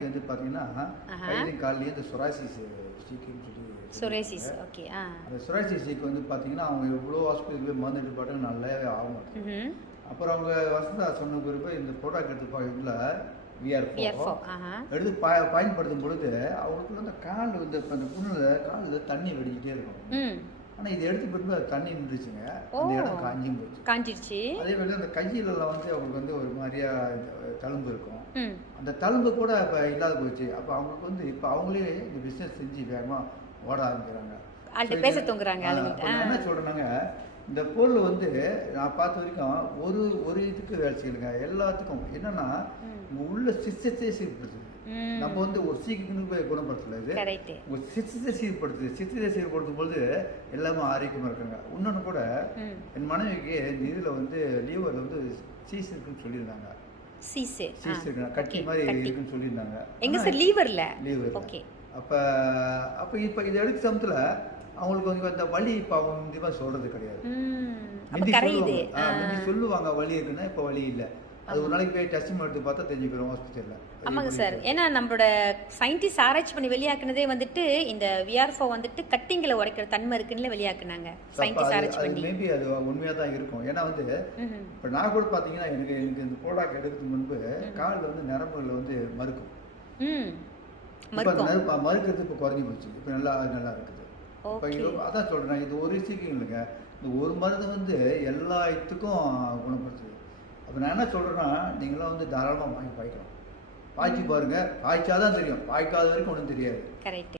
வந்து பார்த்தீங்கன்னா, ஆஹா. கையிலயும் கால்லயும் இந்த சொராசிஸ் ஸ்டிக்குன்னு சொல்லி சொரேசிஸ். சொல்லியிருக்காங்க. ஓகே. அந்த சொராசிஸ் ஸ்டிக் வந்து பார்த்தீங்கன்னா, அவங்க எவ்வளோ ஹாஸ்பிட்டலுக்கு போய் மருந்து எடுத்து பாட்டாங்க நல்லாவே ஆக மாட்டேங்குது. ம்ஹ்ம். அப்புறம் அவங்க வசந்தா சொன்ன பிறகு இந்த ப்ராடக்ட் எடுத்து பார்க்கல வியர்ஃபோ. விஆர்4 ஆஹா. எடுத்து பயன்படுத்தும் பொழுது அவங்களுக்கு வந்து கால் வந்து இப்ப அந்த புண்ணில் காலில் தண்ணி வடிக்கிட்டே இருக்கும். ம். ஆனால் இது எடுத்து பிறகு அது தண்ணி நின்றுச்சுங்க. ஓ! அந்த இடம் காஞ்சும் போச்சு. காஞ்சிடுச்சு. அதே மாதிரி அந்த கையிலலாம் வந்து அவங்களுக்கு வந்து ஒரு மாதிரியா தழும்பு இருக்கும். ம். அந்த தழும்பு கூட இப்போ இல்லாத போயிடுச்சு. அப்போ அவங்களுக்கு வந்து இப்போ அவங்களே இந்த பிஸ்னஸ் செஞ்சு வேகமாக ஓட ஆரம்பிக்கிறாங்க. ஆள்கிட்ட பேச தூங்குறாங்க ஆளுங்கள்ட்ட. நான் என்ன சொல்கிறேன்னாங்க, இந்த பொருள் வந்து நான் பார்த்த வரைக்கும் ஒரு ஒரு இதுக்கு வேலை செய்யலுங்க. எல்லாத்துக்கும் என்னன்னா உள்ள சிஸ்டத்தை சீர்படுத்துது. நம்ம வந்து ஒரு சீக்கிரத்துக்கு போய் குணப்படுத்தல இது. கரெக்ட். ஒரு சிஸ்டத்தை சீர்படுத்துது. சிஸ்டத்தை சீர்படுத்தும் பொழுது எல்லாமே ஆரோக்கியமாக இருக்காங்க. இன்னொன்று கூட என் மனைவிக்கு இந்த இதில் வந்து லீவரில் வந்து சீஸ் இருக்குன்னு சொல்லியிருந்தாங்க. சீஸ் இருக்குங்க, கட்டி மாதிரி இருக்குன்னு சொல்லியிருந்தாங்க. எங்க சார் லீவர்ல? லீவர். ஓகே. அப்போ அப்போ இப்போ இதை எடுக்க சமயத்தில் அவங்களுக்கு வந்து அந்த வலி இப்போ அவங்க இந்த மாதிரி சொல்கிறது கிடையாது. அப்ப கரையுது. முந்தி சொல்லுவாங்க வலி இருக்குன்னா இப்போ வலி இல்லை. அது ஒரு நாளைக்கு போய் டெஸ்ட் எடுத்து பார்த்தா தெரிஞ்சுக்கிறோம் ஹாஸ்பிட்டலில். ஆமாங்க சார். ஏன்னா நம்மளோட சயின்டிஸ்ட் ஆராய்ச்சி பண்ணி வெளியாக்குனதே வந்துட்டு இந்த விஆர்ஃபோ வந்துட்டு கட்டிங்கில் உடைக்கிற தன்மை இருக்குன்னு வெளியாக்குனாங்க சயின்டிஸ்ட் ஆராய்ச்சி பண்ணி. மேபி அது உண்மையாக தான் இருக்கும். ஏன்னா வந்து இப்போ நான் கூட பார்த்தீங்கன்னா எனக்கு இந்த ப்ராடக்ட் எடுக்கிறதுக்கு முன்பு காலில் வந்து நரம்புகளில் வந்து மறுக்கும். மறுக்கிறது இப்போ குறைஞ்சி போச்சு. இப்போ நல்லா இருக்குது. இப்போ அதான் சொல்கிறேன், இது ஒரு விஷயம் இல்லைங்க. இந்த ஒரு மருந்து வந்து எல்லா இதுக்கும் குணப்படுத்துது. அப்போ நான் என்ன சொல்கிறேன்னா, நீங்களாம் வந்து தாராளமாக வாங்கி பாய்க்கலாம். பாய்ச்சி பாருங்கள். பாய்ச்சாதான் தெரியும். பாய்க்காத வரைக்கும் ஒன்றும் தெரியாது. கரெக்ட்.